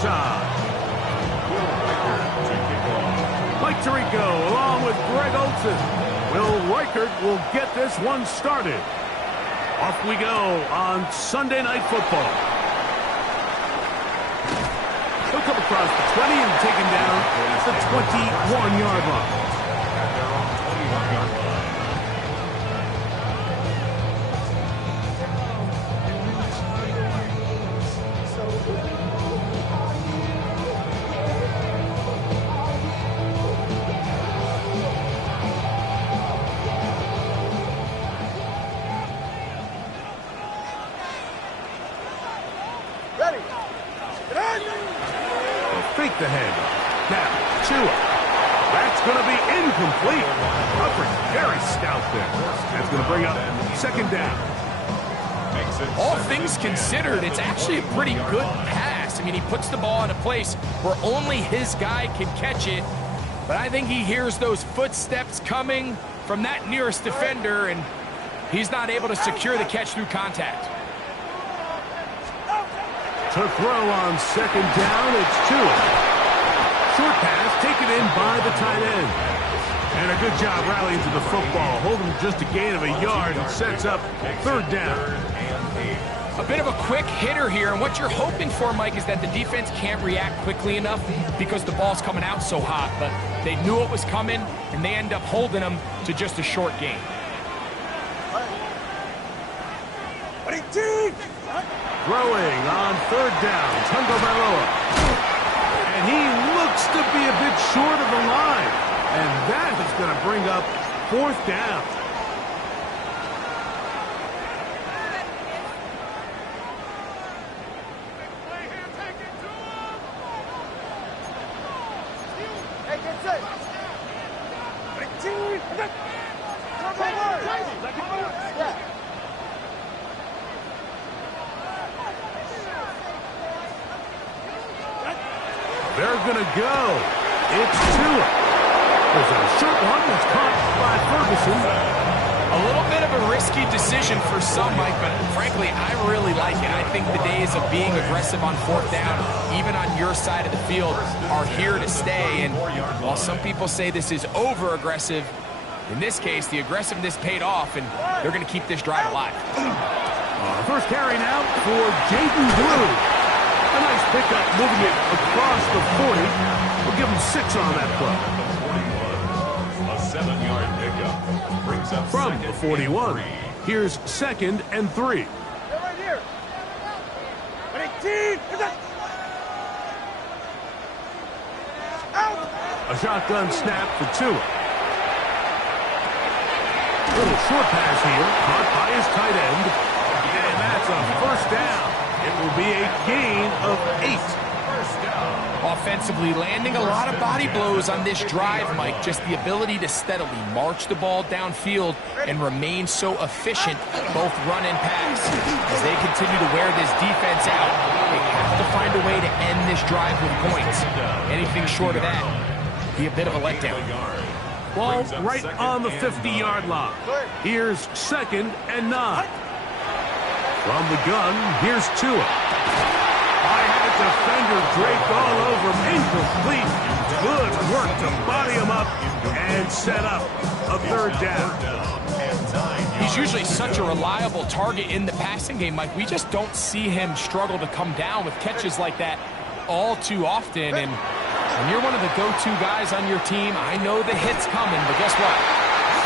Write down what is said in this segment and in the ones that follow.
time. Mike Tirico along with Greg Olson. Will Reichert will get this one started. Off we go on Sunday Night Football. He'll come across the 20 and taken down at the 21-yard line. Fake the handoff. Now, Tua. That's going to be incomplete. Coverage very stout there. That's going to bring up second down. All things considered, it's actually a pretty good pass. I mean, he puts the ball in a place where only his guy can catch it. But I think he hears those footsteps coming from that nearest defender, and he's not able to secure the catch through contact. To throw on second down, it's Tua. Short pass taken in by the tight end. And a good job rallying to the football. Holding just a gain of a yard and sets up third down. A bit of a quick hitter here, and what you're hoping for, Mike, is that the defense can't react quickly enough because the ball's coming out so hot. But they knew it was coming, and they end up holding them to just a short gain. Throwing on third down, Tagovailoa. And he looks to be a bit short of the line. And that is going to bring up fourth down. They're going to go. It's Tua. There's a short one that's caught by Ferguson. A little bit of a risky decision for some, Mike, but frankly, I really like it. I think the days of being aggressive on fourth down, even on your side of the field, are here to stay. And while some people say this is over-aggressive, in this case, the aggressiveness paid off, and they're going to keep this drive alive. First carry now for Jaden Blue. A nice pickup, moving it across the 40. We'll give him 6 on that play. A 7-yard pickup brings up from the 41. Here's second and 3. Right here. 18. Out. A shotgun snap for Tua. Little short pass here, caught by his tight end. And that's a first down. It will be a gain of 8. Offensively, landing a lot of body blows on this drive, Mike. Just the ability to steadily march the ball downfield and remain so efficient, both run and pass. As they continue to wear this defense out, they have to find a way to end this drive with points. Anything short of that, be a bit of a letdown. Ball right on the 50-yard line. Here's second and 9. From the gun, here's Tua. I had a defender draped all over him. Incomplete. Good work to body him up and set up a third down. He's usually such a reliable target in the passing game, Mike. We just don't see him struggle to come down with catches like that all too often. And when you're one of the go-to guys on your team, I know the hit's coming, but guess what?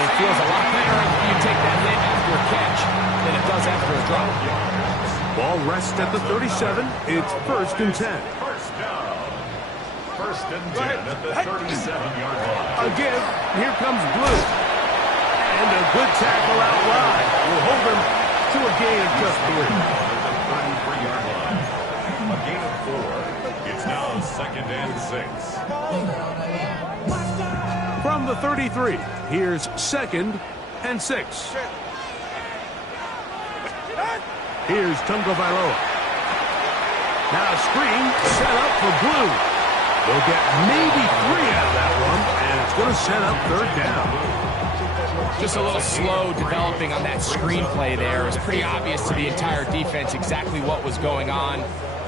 It feels a lot better after you take that hit after a catch than it does after a drop. Ball rests at the 37. It's first and 10. First down. First and 10 at the 37-yard line. Again, here comes Blue. And a good tackle out wide will hold him to a gain of just 3. At the 33-yard line. A gain of 4. It's now second and 6. From the 33, here's second and 6. Here's Tagovailoa. Now a screen set up for Blue. They'll get maybe 3 out of that one, and it's going to set up third down. Just a little slow developing on that screenplay there. It was pretty obvious to the entire defense exactly what was going on.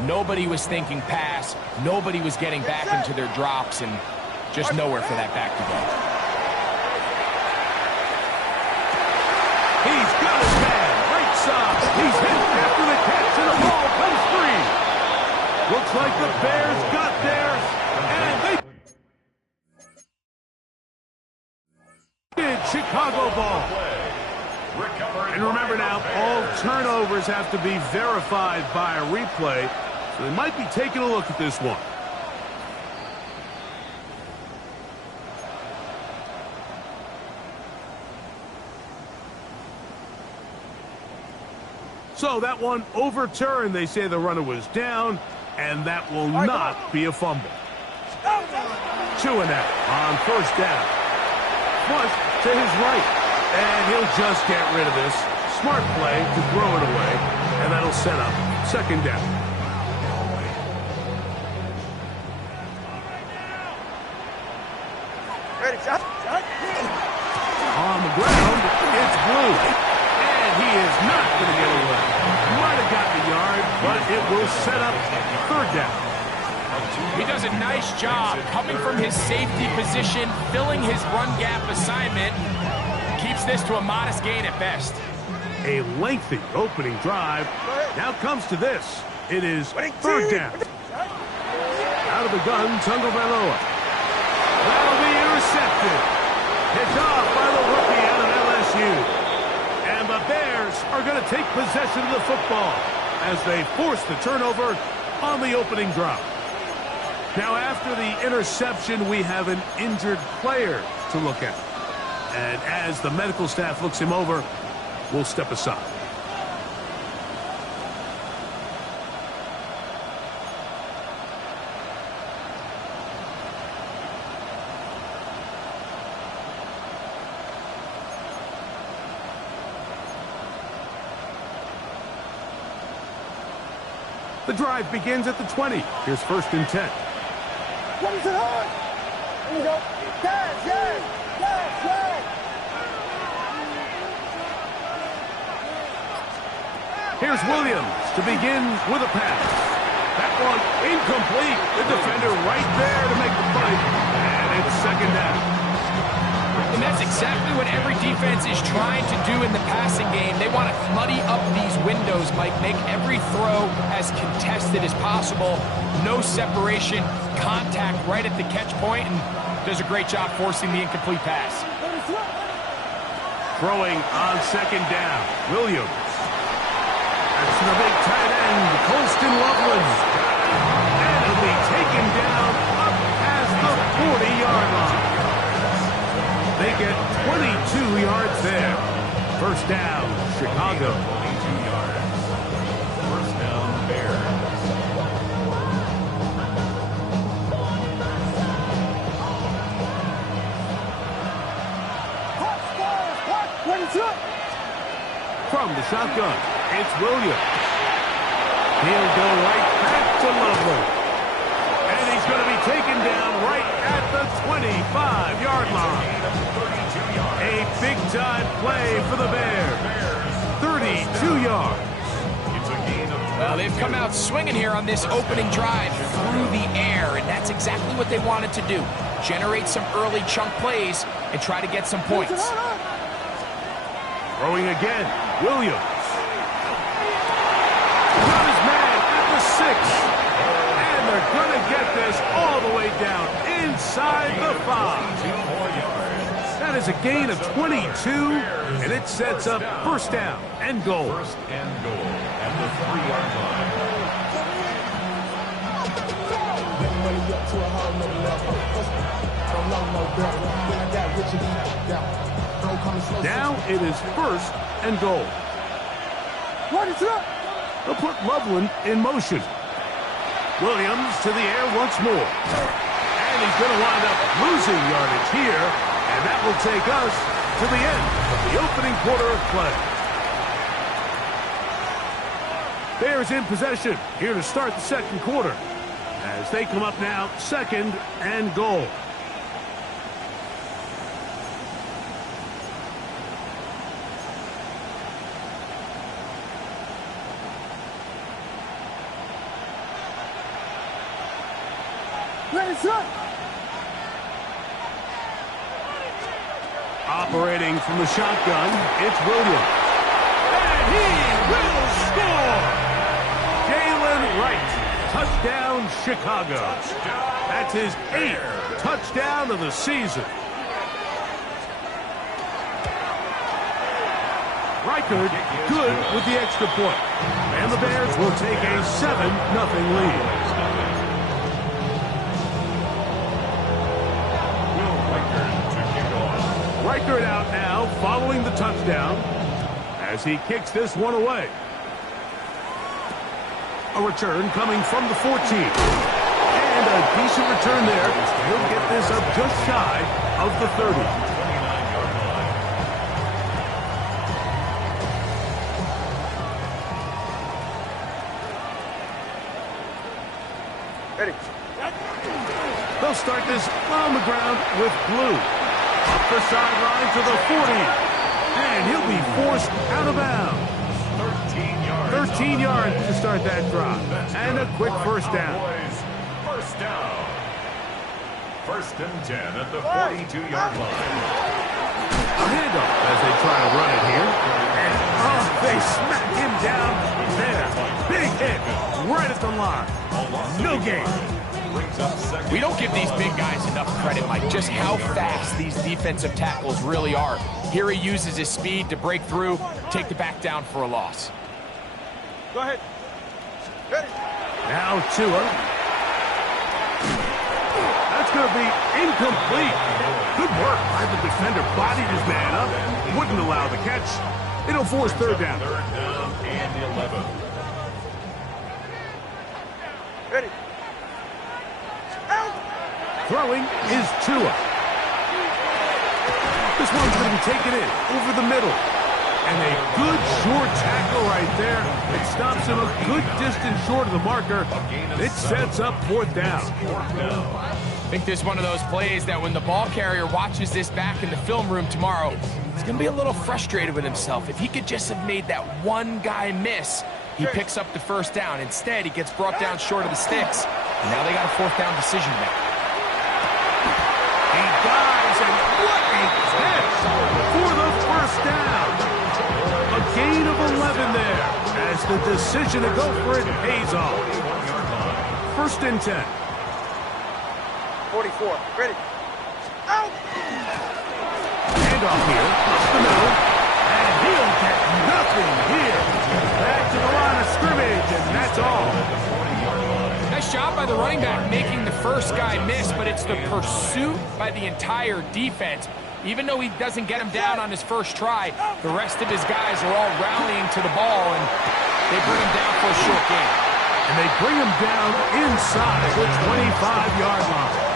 Nobody was thinking pass. Nobody was getting back into their drops, and just nowhere for that back to go. He's got his man. Right side. He's hit after the catch, and the ball comes free. Looks like the Bears got there, and they did. Chicago ball. And remember now, all turnovers have to be verified by a replay, so they might be taking a look at this one. So that one overturned. They say the runner was down, and that will not be a fumble. 2 and out on first down. Flush to his right, and he'll just get rid of this. Smart play to throw it away, and that'll set up second down. Ready, shot. On the ground, it's Blue, and he is not going to get away. Might have got the yard, but it will set up third down. He does a nice job coming from his safety position, filling his run gap assignment. Keeps this to a modest gain at best. A lengthy opening drive. Now comes to this. It is third down. Out of the gun, Tagovailoa. That'll be intercepted. Picked off by the rookie out of LSU. And the Bears are going to take possession of the football as they force the turnover on the opening drive. Now, after the interception, we have an injured player to look at. And as the medical staff looks him over, we'll step aside. The drive begins at the 20. Here's first and 10. What is it on? There you go. Yes, yes, yes, yes. Here's Williams to begin with a pass. That one incomplete. The defender right there to make the play. And it's second down. And that's exactly what every defense is trying to do in the passing game. They want to muddy up these windows, Mike, make every throw as contested as possible. No separation, contact right at the catch point, and does a great job forcing the incomplete pass. Throwing on second down. Williams. That's the big tight end, Colston Loveland. And it'll be taken down up past the 40-yard line. They get 22 yards there. First down, Chicago. 22 yards. First down, Bears. From the shotgun, it's Williams. He'll go right back to Loveland. And he's going to be taken down right at the 25-yard line. A big-time play for the Bears. 32 yards. Well, they've come out swinging here on this opening drive through the air, and that's exactly what they wanted to do. Generate some early chunk plays and try to get some points. Throwing again, Williams. Got his man at the 6. And they're going to get this all the way down inside the 5. That is a gain of 22, and it sets up first down and goal. First and goal at the 3-yard line. Now it is first and goal. What is up? They'll put Loveland in motion. Williams to the air once more. And he's going to wind up losing yardage here. And that will take us to the end of the opening quarter of play. Bears in possession here to start the second quarter as they come up now second and goal. Ready, son. Operating from the shotgun, it's Williams. And he will score! Jalen Wright, touchdown Chicago. That's his 8th touchdown of the season. Reichard good with the extra point. And the Bears will take a 7-0 lead. Reichard out now following the touchdown as he kicks this one away. A return coming from the 14. And a decent return there. He'll get this up just shy of the 30. Ready. They'll start this on the ground with Blue. Up the sideline to the 40. And he'll be forced out of bounds. 13 yards to start that drive. And a quick first down. First down. 1st and 10 at the 42-yard line. A handoff as they try to run it here. And they smack him down there. Big hit right at the line. No gain. We don't give these big guys enough credit, Mike, just how fast these defensive tackles really are. Here he uses his speed to break through, take the back down for a loss. Go ahead. Ready. Now Tua. That's going to be incomplete. Good work by the defender. Bodied his man up. Wouldn't allow the catch. It'll force 3rd down. 3rd down and 11. Ready. Out. Throwing is Tua. This one's going to be taken in over the middle. And a good short tackle right there. It stops him a good distance short of the marker. It sets up 4th down. I think this is one of those plays that when the ball carrier watches this back in the film room tomorrow, he's going to be a little frustrated with himself. If he could just have made that one guy miss, he picks up the 1st down. Instead, he gets brought down short of the sticks. And now they got a 4th down decision to make. He dives, and what a catch for the 1st down. A gain of 11 there as the decision to go for it pays off. 1st and 10. 44. Ready. Out. Handoff here, up the middle, and he'll get nothing here. Back to the line of scrimmage, and that's all. Nice job by the running back making the first guy miss, but it's the pursuit by the entire defense. Even though he doesn't get him down on his first try, the rest of his guys are all rallying to the ball, and they bring him down for a short gain. And they bring him down inside the 25-yard line.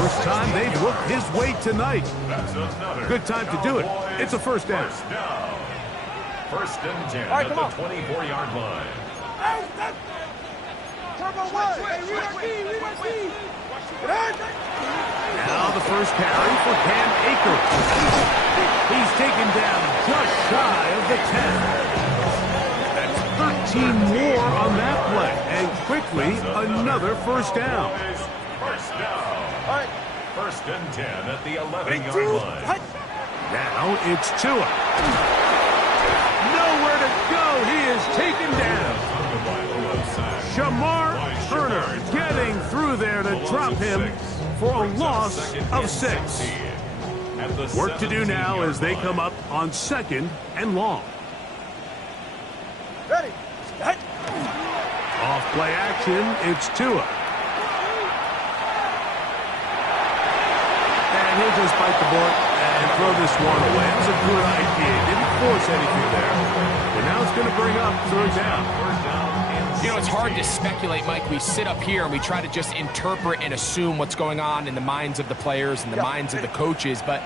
First time they've looked his way tonight. Good time to do it. It's a 1st down. 1st and 10 right, at the 24-yard line. Now the first carry for Cam Akers. He's taken down just shy of the 10. That's 13 more on that play. And quickly, another 1st down. First down. 1st and 10 at the 11-yard line. Now it's Tua. Nowhere to go. He is taken down. Shamar Turner getting through there to drop him for a loss of 6. Work to do now as they come up on 2nd and long. Ready. Off play action, it's Tua. And he'll just bite the bullet and throw this one away. It was a good idea. Didn't force anything there. But now it's going to bring up 3rd down. You know, it's hard to speculate, Mike. We sit up here and we try to just interpret and assume what's going on in the minds of the players and the minds of the coaches, but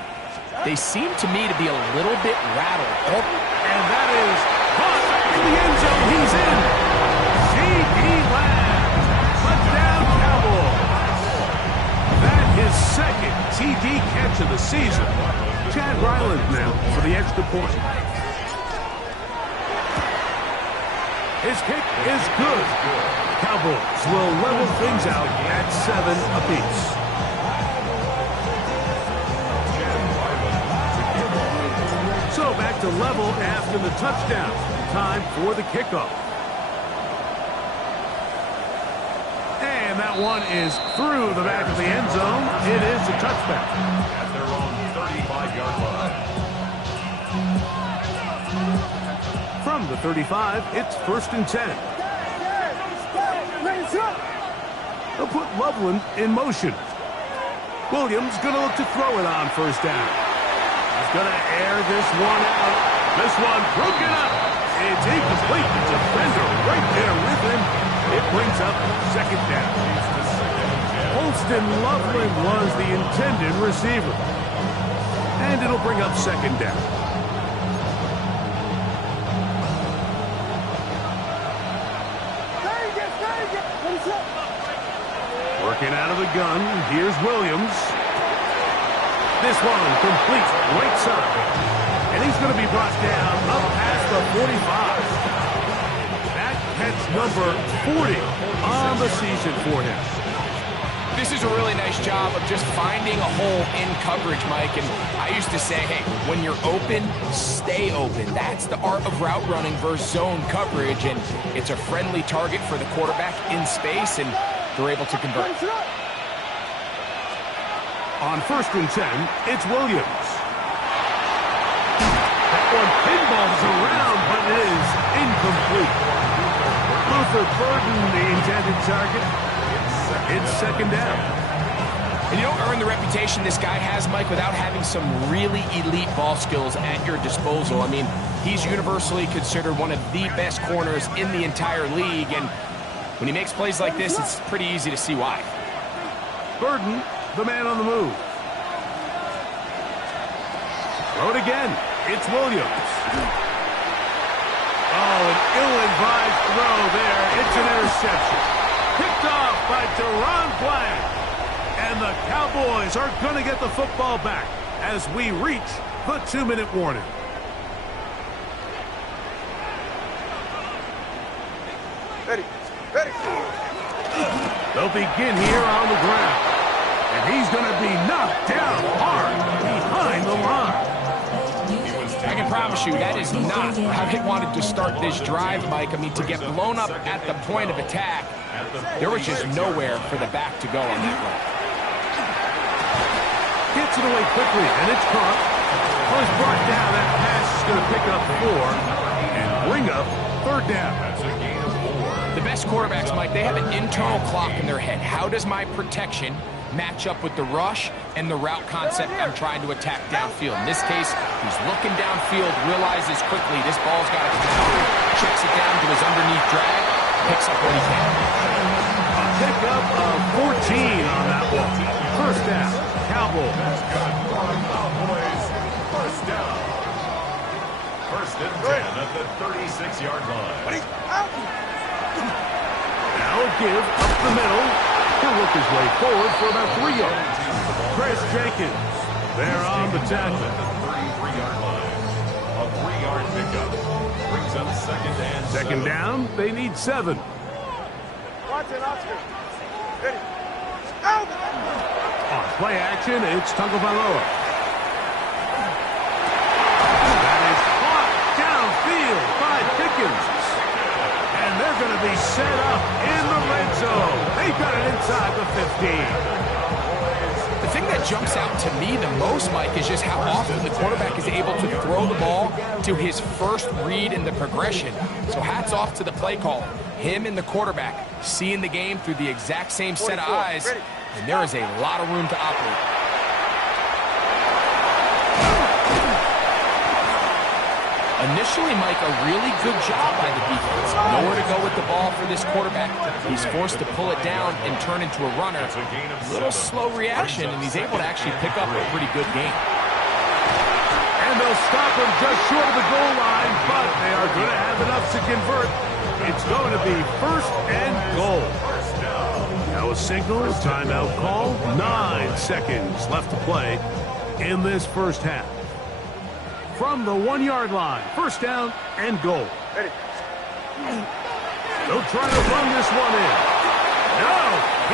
they seem to me to be a little bit rattled. Oh, and that is caught in the end zone. He's in. C.D. Lamb. Touchdown, Cowboys. That is 2nd TD catch of the season. Chad Ryland now for the extra point. His kick is good. Cowboys will level things out at 7 apiece. So back to level after the touchdown. Time for the kickoff. And that one is through the back of the end zone. It is a touchback. At their own 35-yard line. From the 35, it's 1st and 10. They'll put Loveland in motion. Williams going to look to throw it on 1st down. He's going to air this one out. This one broken up. It's incomplete. The defender right there with him. It brings up 2nd down. Holston Loveland was the intended receiver. And it'll bring up 2nd down. Working out of the gun, here's Williams. This one complete right side. And he's going to be brought down up past the 45. That catch number 40 on the season for him. This is a really nice job of just finding a hole in coverage, Mike. And I used to say, hey, when you're open, stay open. That's the art of route running versus zone coverage. And it's a friendly target for the quarterback in space, and they're able to convert. On 1st and 10, it's Williams. That one pinballs around, but it is incomplete. Luther Burden, the intended target. It's 2nd down. And you don't earn the reputation this guy has, Mike, without having some really elite ball skills at your disposal. I mean, he's universally considered one of the best corners in the entire league, and when he makes plays like this, it's pretty easy to see why. Burden, the man on the move. Throw it again. It's Williams. Oh, an ill-advised throw there. It's an interception. Picked off by Deron Bland. And the Cowboys are going to get the football back as we reach the 2-minute warning. Ready. They'll begin here on the ground. And he's going to be knocked down hard behind the line. I can promise you that is not how they wanted to start this drive, Mike. I mean, to get blown up at the point of attack, there was just nowhere for the back to go on that run. Gets it away quickly, and it's caught. Well, it's brought down. That pass is going to pick up 4 and bring up 3rd down. That's a gain of 4. The best quarterbacks, Mike, they have an internal clock in their head. How does my protection match up with the rush and the route concept I'm trying to attack downfield? In this case, he's looking downfield, realizes quickly this ball's got to come out, checks it down to his underneath drag, picks up what he can. A pickup of 14 on that one. 1st down, Cowboys. First down. 1st and 10 at the 36-yard line. Now a give up the middle. He'll work his way forward for about 3 yards. Chris Jenkins there on the tackle. At the 33-yard line. A 3-yard pickup. Brings up 2nd and 2nd down, they need 7. Watch it, Oscar. Ready. Out! On play action, it's Tagovailoa. That is caught downfield by Pickens. And they're going to be set up in the red zone. They got it inside the 15. The thing that jumps out to me the most, Mike, is just how often the quarterback is able to throw the ball to his first read in the progression. So hats off to the play call. Him and the quarterback seeing the game through the exact same set of eyes, and there is a lot of room to operate. Initially, Mike, a really good job by the defense. Nowhere to go with the ball for this quarterback. He's forced to pull it down and turn into a runner. A little slow reaction, and he's able to actually pick up a pretty good game. And they'll stop him just short of the goal line, but they are going to have enough to convert. It's going to be 1st and goal. Now a signal, timeout call. 9 seconds left to play in this 1st half. From the 1-yard line, 1st down and goal. Ready. They'll try to run this one in. No,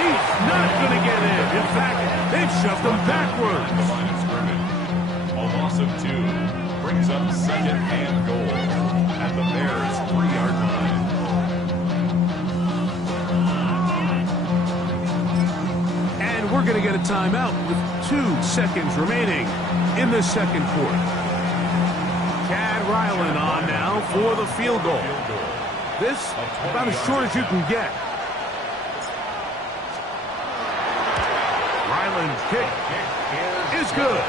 he's not going to get in. In fact, they've shoved him backwards. The line of scrimmage. A loss of 2 brings up second and goal at the Bears' 3-yard line. And we're going to get a timeout with 2 seconds remaining in the second quarter. Chad Ryland on now for the field goal. This about as short as you can get. Ryland's kick is good.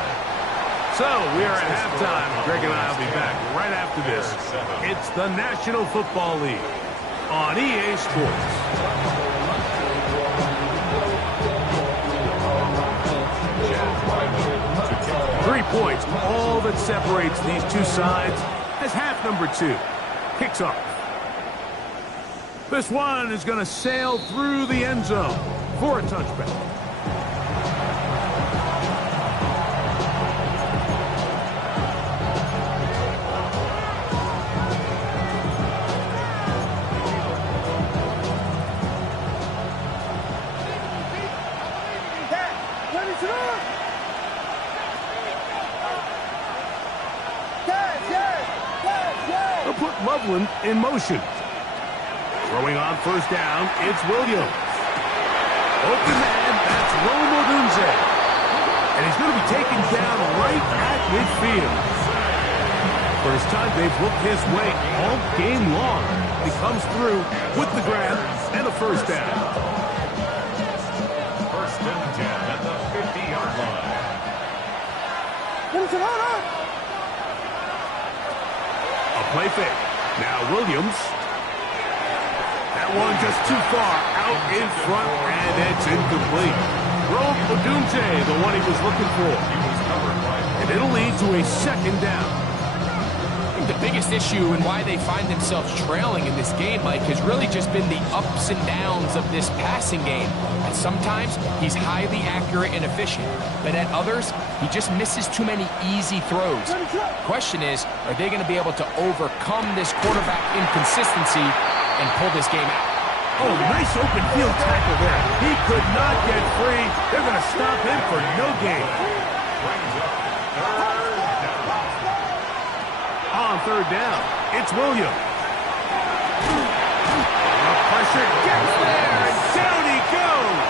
So we are at halftime. Greg and I will be back right after this. It's the National Football League on EA Sports. 3 points, all that separates these two sides as half number 2 kicks off. This one is going to sail through the end zone for a touchback. Loveland in motion. Throwing on first down, it's Williams. Open man, that's Rome Odunze. And he's going to be taken down right at midfield. First time they've looked his way all game long. He comes through with the grab and a first down. First and 10 at the 50-yard line. A play fake. Now Williams. That one just too far out in front, and it's incomplete. Rome Odunze, the one he was looking for. And it'll lead to a second down. I think the biggest issue and why they find themselves trailing in this game, Mike, has really just been the ups and downs of this passing game. And sometimes he's highly accurate and efficient, but at others, he just misses too many easy throws. The question is, are they going to be able to overcome this quarterback inconsistency and pull this game out? Oh, nice open field tackle there. He could not get free. They're going to stop him for no gain. On third down, it's Williams. The pressure gets there, and down he goes.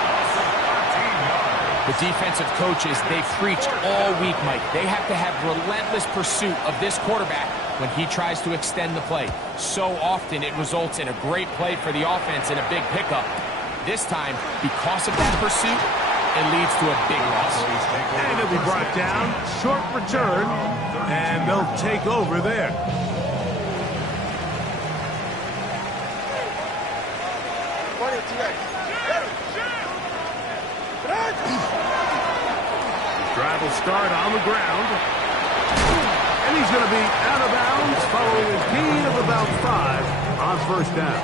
The defensive coaches, they've preached all week, Mike. They have to have relentless pursuit of this quarterback when he tries to extend the play. So often it results in a great play for the offense and a big pickup. This time, because of that pursuit, it leads to a big loss. And it'll be brought down, short return, and they'll take over there. Drive will start on the ground. And he's going to be out of bounds following a gain of about 5 on first down.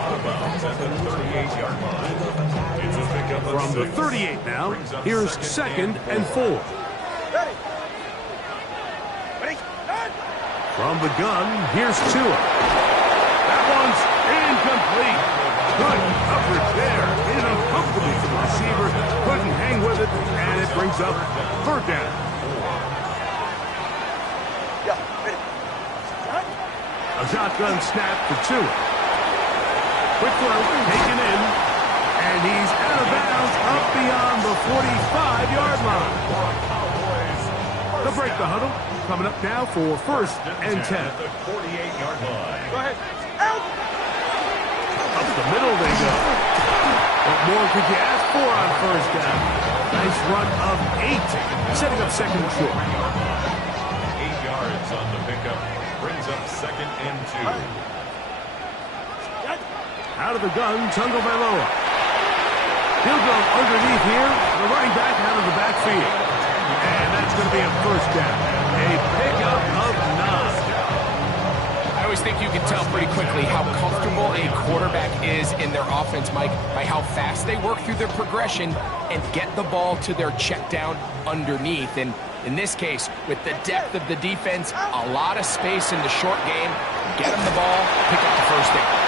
From the 38 now, here's second and 4. From the gun, here's Tua. That one's incomplete. Good coverage there. In a comfortably to the receiver. Couldn't hang with it, and it brings up third down. A shotgun snap for Tua. Quick throw, taken in, and he's out of bounds up beyond the 45-yard line. They'll break the huddle. Coming up now for first and 10. The 48-yard line. Go ahead. Out. Up the middle they go. What more could you ask for on first down? Nice run of 8, setting up second and short. 8 yards on the pickup. Brings up second and 2. Out of the gun, Tagovailoa. He'll go underneath here. The running back out of the backfield. And that's going to be a first down. A pickup of 9. I always think you can tell pretty quickly how comfortable a quarterback is in their offense, Mike, by how fast they work through their progression and get the ball to their check down underneath. And in this case, with the depth of the defense, a lot of space in the short game, get them the ball, pick up the first down.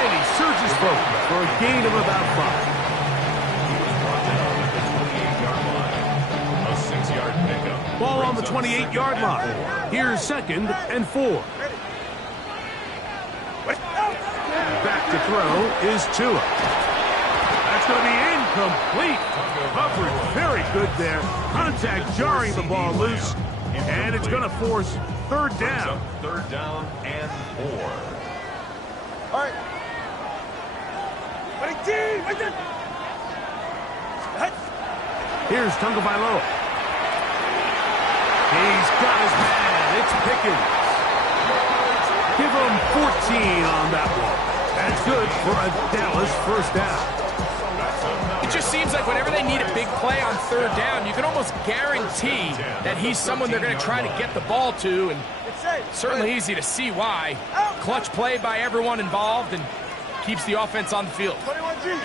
And he surges forward for a gain of about 5. He was brought down at the 28-yard line. A 6-yard pickup. Ball on the 28-yard line. Here's 2nd and 4. Back to throw is Tua. That's going to be incomplete. Coverage very good there. Contact jarring the ball loose. And it's going to force 3rd down. 3rd down and 4. All right. Here's Tagovailoa. He's got his man. It's Pickens. Give him 14 on that one. That's good for a Dallas 1st down. It just seems like whenever they need a big play on 3rd down, you can almost guarantee that he's someone they're going to try to get the ball to, and certainly easy to see why. Clutch play by everyone involved and keeps the offense on the field. 21G.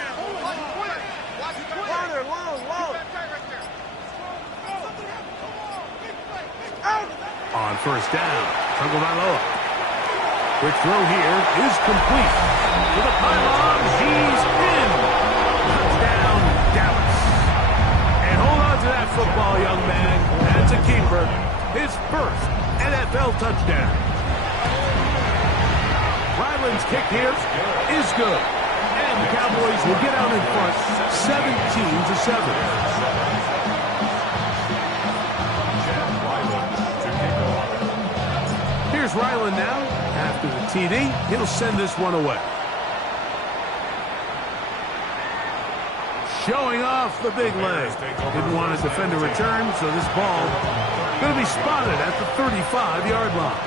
On 1st down, Tagovailoa. Quick throw here is complete. To the pylon, he's in. Touchdown, Dallas. And hold on to that football, young man. That's a keeper. His 1st NFL touchdown. Ryland's kick here is good. And the Cowboys will get out in front 17-7. Here's Ryland now. After the TD, he'll send this one away. Showing off the big leg. Didn't want to defend a return, so this ball going to be spotted at the 35-yard line.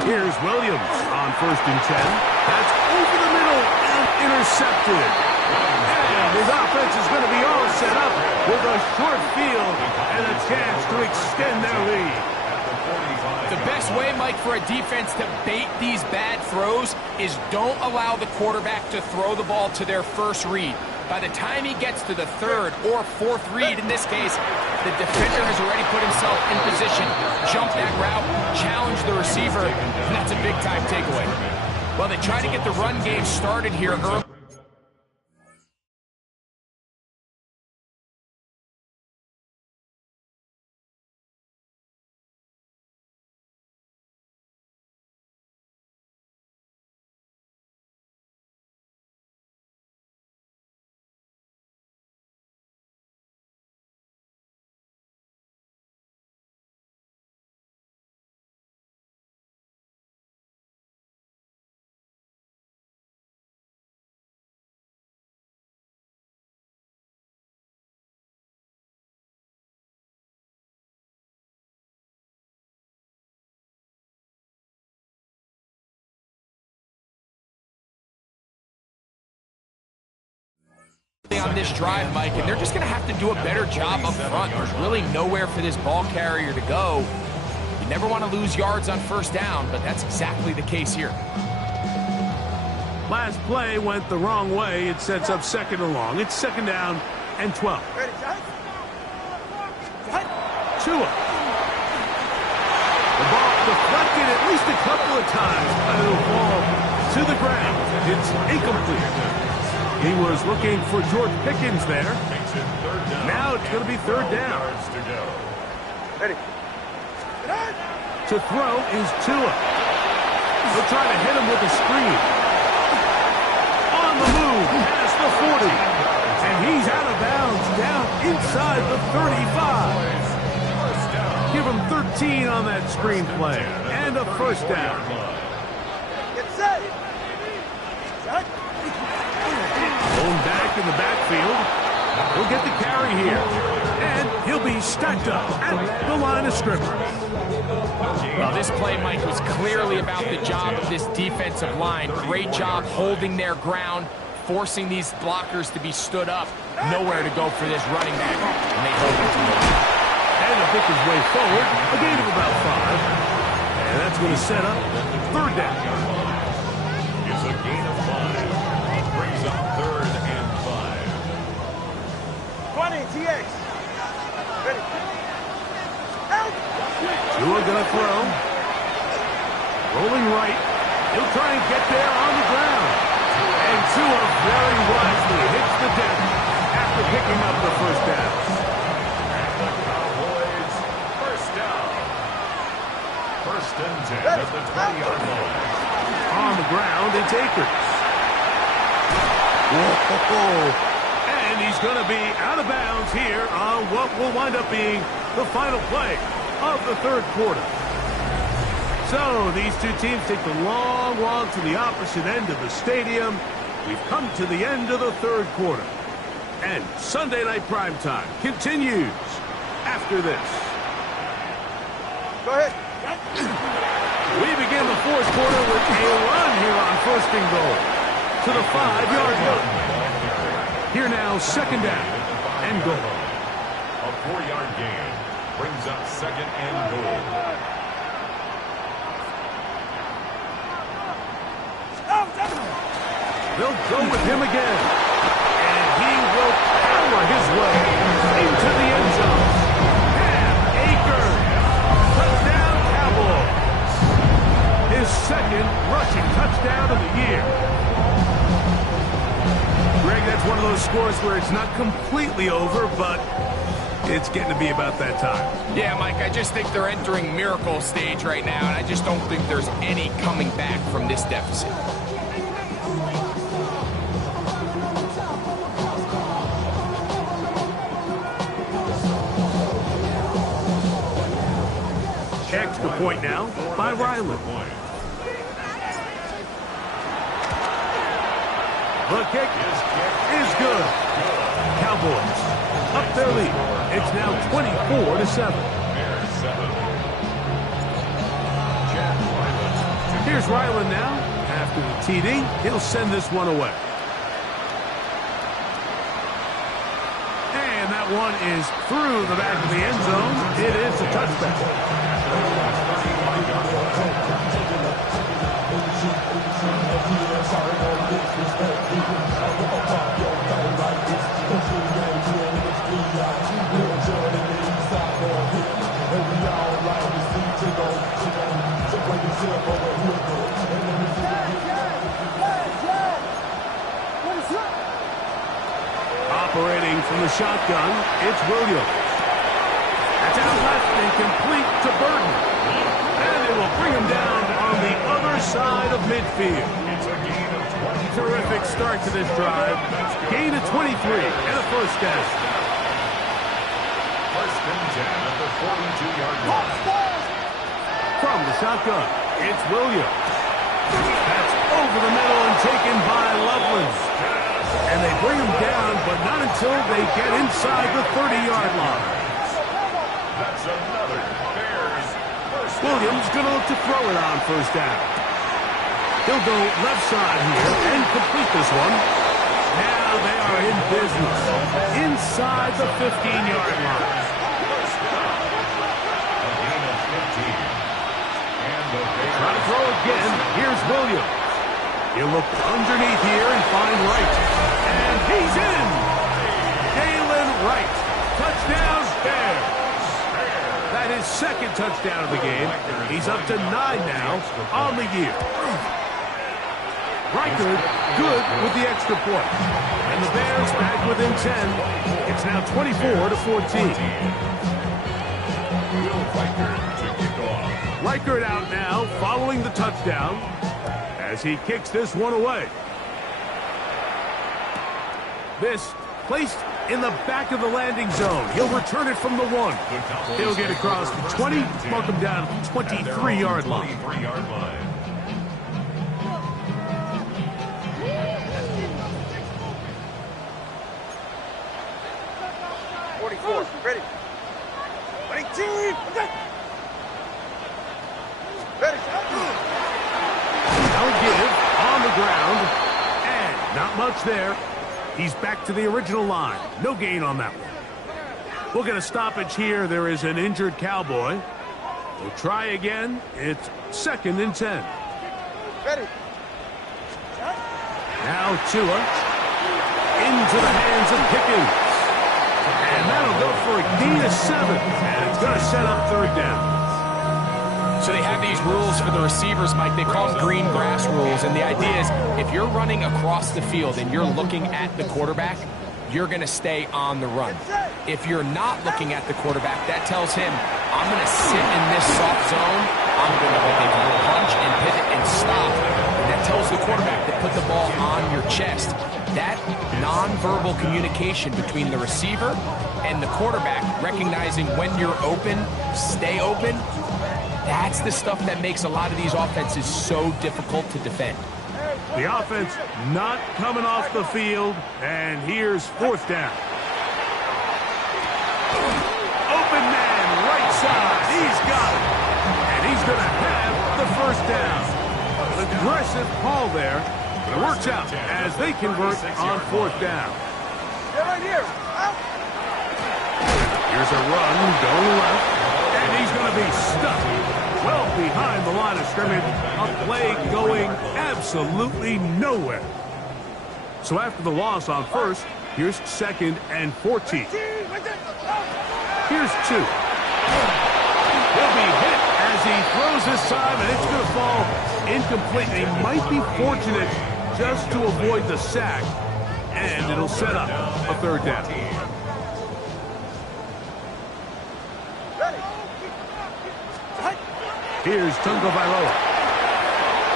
Here's Williams on 1st and 10. That's over the middle and intercepted. And his offense is going to be all set up with a short field and a chance to extend their lead. The best way, Mike, for a defense to bait these bad throws is don't allow the quarterback to throw the ball to their 1st read. By the time he gets to the 3rd or 4th read, in this case, the defender has already put himself in position, jump that route, challenge the receiver, and that's a big-time takeaway. Well, they try to get the run game started here early. On this drive, Mike, and they're just going to have to do a better job up front. There's really nowhere for this ball carrier to go. You never want to lose yards on 1st down, but that's exactly the case here. Last play went the wrong way. It sets up 2nd and long. It's 2nd down and 12. Tua. The ball deflected at least a couple of times, but it'll fall to the ground. It's incomplete. He was looking for George Pickens there. Now it's going to be 3rd down. To throw is Tua. He'll try to hit him with a screen. On the move past the 40. And he's out of bounds down inside the 35. Give him 13 on that screen play. And a 1st down. Get set. Going back in the backfield. He'll get the carry here. And he'll be stacked up at the line of scrimmage. Well, this play, Mike, was clearly about the job of this defensive line. Great job holding their ground, forcing these blockers to be stood up. Nowhere to go for this running back. And they hold it to him. And he'll pick his way forward. A gain of about 5. And that's going to set up 3rd down. It's a gain of 5. Brings up 3rd 20, TX. Ready. Out. Tua gonna throw. Rolling right. He'll try and get there on the ground. And Tua very wisely hits the deck after picking up the first down. And the Cowboys, first down. First and 10 at the 20-yard line. On the ground, it's Akers. Whoa. And he's going to be out of bounds here on what will wind up being the final play of the third quarter. So these two teams take the long walk to the opposite end of the stadium. We've come to the end of the third quarter. And Sunday Night Primetime continues after this. Go ahead. We begin the fourth quarter with a run here on first and goal to the 5-yard line. Here now, second down and goal. A 4-yard gain brings up second and goal. They'll go with him again. And he will power his way into the end zone. And Akers, touchdown Cowboys. His second rushing touchdown of the year. Greg, that's one of those scores where it's not completely over, but it's getting to be about that time. Yeah, Mike, I just think they're entering miracle stage right now, and I just don't think there's any coming back from this deficit. Extra point now by Ryland. The kick is good. Cowboys up their lead. It's now 24-7. Here's Ryland now. After the TD, he'll send this one away. And that one is through the back of the end zone. It is a touchback. Operating from the shotgun, it's Williams. That's out left and complete to Burton. And it will bring him down on the other side of midfield. It's a gain of 20. Terrific start to this drive. Gain of 23 and a first down. First and 10 at the 42-yard line. From the shotgun, it's Williams. That's over the middle and taken by Loveland. And they bring him down, but not until they get inside the 30-yard line. That's another Bears first down. Williams going to look to throw it on first down. He'll go left side here and complete this one. Now they are in business inside the 15-yard line. First down. A gain of 15. And the Bears Try to throw again. Here's Williams. He'll look underneath here and find Wright. And he's in. Galen Wright. Touchdown Bears. That is second touchdown of the game. He's up to 9 now on the year. Riker good with the extra point. And the Bears back within 10. It's now 24-14. Will Riker to kick off. Riker out now following the touchdown as he kicks this one away. This placed in the back of the landing zone. He'll return it from the 1. He'll get across the 20, mark him down at the 23-yard line. 23-yard line. Ready. 19. Ready. Now give on the ground. And not much there. He's back to the original line. No gain on that one. We'll get a stoppage here. There is an injured Cowboy. We'll try again. It's second and 10. Ready. Now Tua into the hands of Pickens. And that'll go for a gain of 7. And it's going to set up third down. So they have these rules for the receivers, Mike. They call them green grass rules. And the idea is if you're running across the field and you're looking at the quarterback, you're going to stay on the run. If you're not looking at the quarterback, that tells him, I'm going to sit in this soft zone. I'm going to punch and pivot and stop. And that tells the quarterback to put the ball on your chest. That nonverbal communication between the receiver and the quarterback, recognizing when you're open, stay open, that's the stuff that makes a lot of these offenses so difficult to defend. The offense not coming off the field, and here's fourth down. Open man, right side, he's got it. And he's going to have the first down. An aggressive call there, but it works out as they convert on fourth down. Get right here. Out. Here's a run going left, and he's going to be stuck well behind the line of scrimmage. A play going absolutely nowhere. So after the loss on first, here's 2nd and 14. Here's 2. He'll be hit as he throws this time, and it's going to fall incomplete. He might be fortunate just to avoid the sack, and it'll set up a third down. Here's Tungo Bailoa.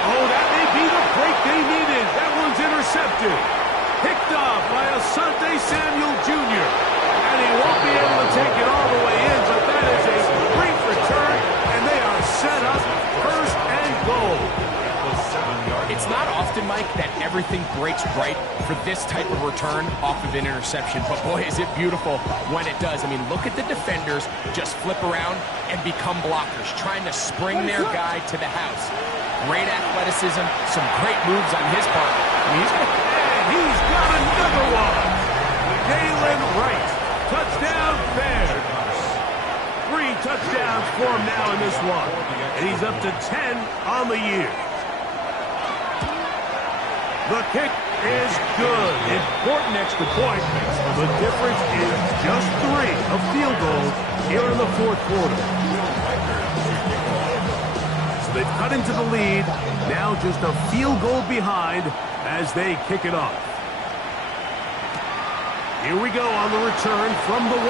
Oh, that may be the break they needed. That one's intercepted. Picked off by Asante Samuel Jr. And he won't be able to take it all the way in, but that is a great return, and they are set up first and goal. It's not often, Mike, that everything breaks right for this type of return off of an interception. But, boy, is it beautiful when it does. I mean, look at the defenders just flip around and become blockers, trying to spring their guy to the house. Great athleticism, some great moves on his part. I mean, he's got another one. Galen Wright. Touchdown, Bears. 3 touchdowns for him now in this one. And he's up to 10 on the year. The kick is good. Important extra point. The difference is just 3 of field goals here in the fourth quarter. So they've cut into the lead. Now just a field goal behind as they kick it off. Here we go on the return from the 1.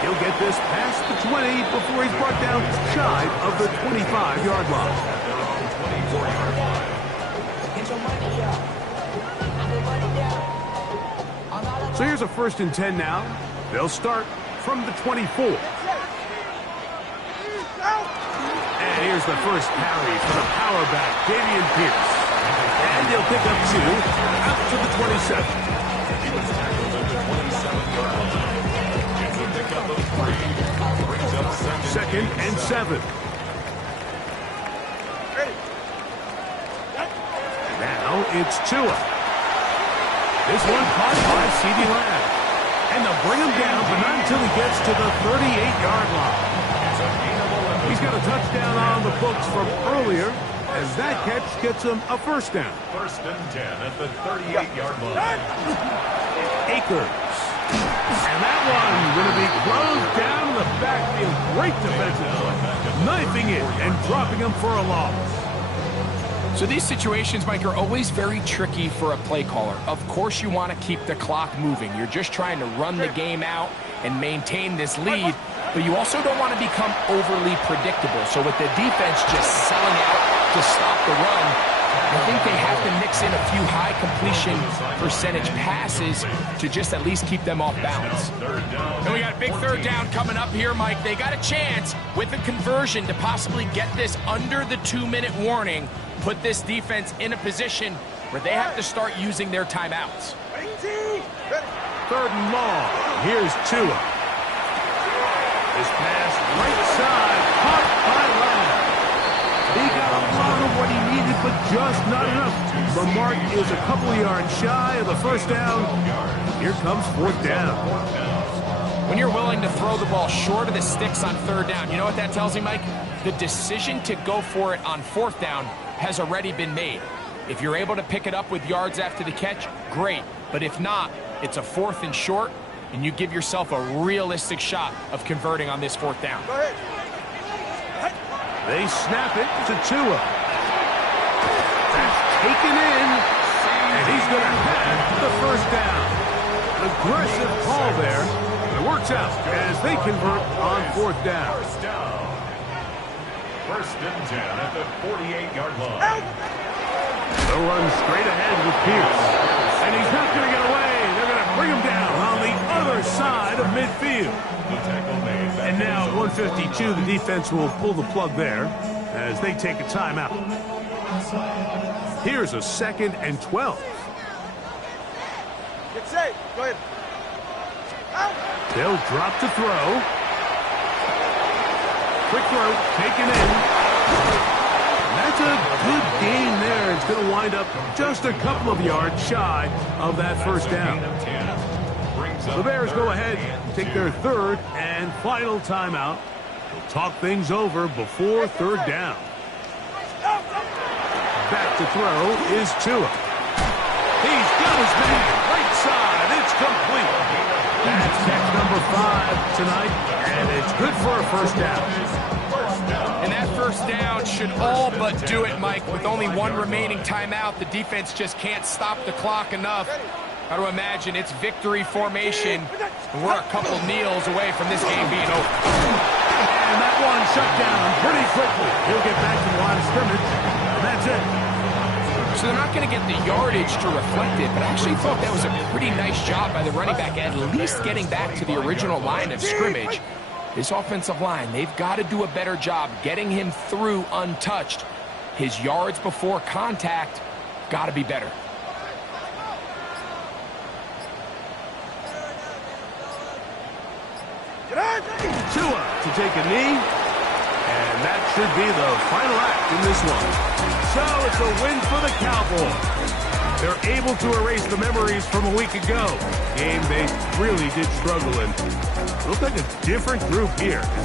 He'll get this past the 20 before he's brought down shy of the 25-yard line. So here's a 1st and 10 now. They'll start from the 24. And here's the first carry for the power back, Dameon Pierce. And he'll pick up 2 out to the 27. Second and 7. Now it's Tua. This one caught by CeeDee Lamb. And they'll bring him down, but not until he gets to the 38-yard line. He's got a touchdown on the books from earlier, as that catch gets him a first down. 1st and 10 at the 38-yard line. Akers. And that one going to be closed down in the backfield. Great defensive play. Knifing it and dropping him for a loss. So these situations, Mike, are always very tricky for a play caller. Of course you want to keep the clock moving. You're just trying to run the game out and maintain this lead, but you also don't want to become overly predictable. So with the defense just selling out to stop the run, I think they have to mix in a few high completion percentage passes to just at least keep them off balance. And we got a big third down coming up here, Mike. They got a chance with a conversion to possibly get this under the 2-minute warning, put this defense in a position where they have to start using their timeouts. 3rd and long. Here's Tua. This pass right side, caught by Lamb. He got a lot of what he needed, but just not enough. The mark is a couple of yards shy of the first down. Here comes 4th down. When you're willing to throw the ball short of the sticks on 3rd down, you know what that tells me, Mike? The decision to go for it on 4th down has already been made. If you're able to pick it up with yards after the catch, great. But if not, It's a 4th and short, and you give yourself a realistic shot of converting on this 4th down. Go ahead. They snap it to Tua. That's taken in, and he's going to have the first down. An aggressive call there, but it works out as they convert on 4th down. First down. 1st and 10 at the 48-yard line. They'll run straight ahead with Pierce. And he's not going to get away. They're going to bring him down on the other side of midfield. The tackle made. And now at 152, the defense will pull the plug there as they take a timeout. Here's a 2nd and 12. Get safe. Go ahead. They'll drop to throw. Quick throw, taken in. That's a good gain there. It's going to wind up just a couple of yards shy of that first down. The Bears go ahead and take their 3rd and final timeout. They'll talk things over before 3rd down. Back to throw is Tua. He's got his man right side. It's complete. That's catch number 5 tonight, and it's good for a first down. And that first down should all but do it, Mike. With only 1 remaining timeout, the defense just can't stop the clock enough. Got to imagine it's victory formation, and we're a couple kneels away from this game being over. And that one shut down pretty quickly. He'll get back to the line of scrimmage, and that's it. So they're not going to get the yardage to reflect it, but I actually thought that was a pretty nice job by the running back, at least getting back to the original line of scrimmage. This offensive line, they've got to do a better job getting him through untouched. His yards before contact got to be better. Tua to take a knee, and that should be the final act in this one. So it's a win for the Cowboys. They're able to erase the memories from a week ago. Game they really did struggle in. Looks like a different group here as they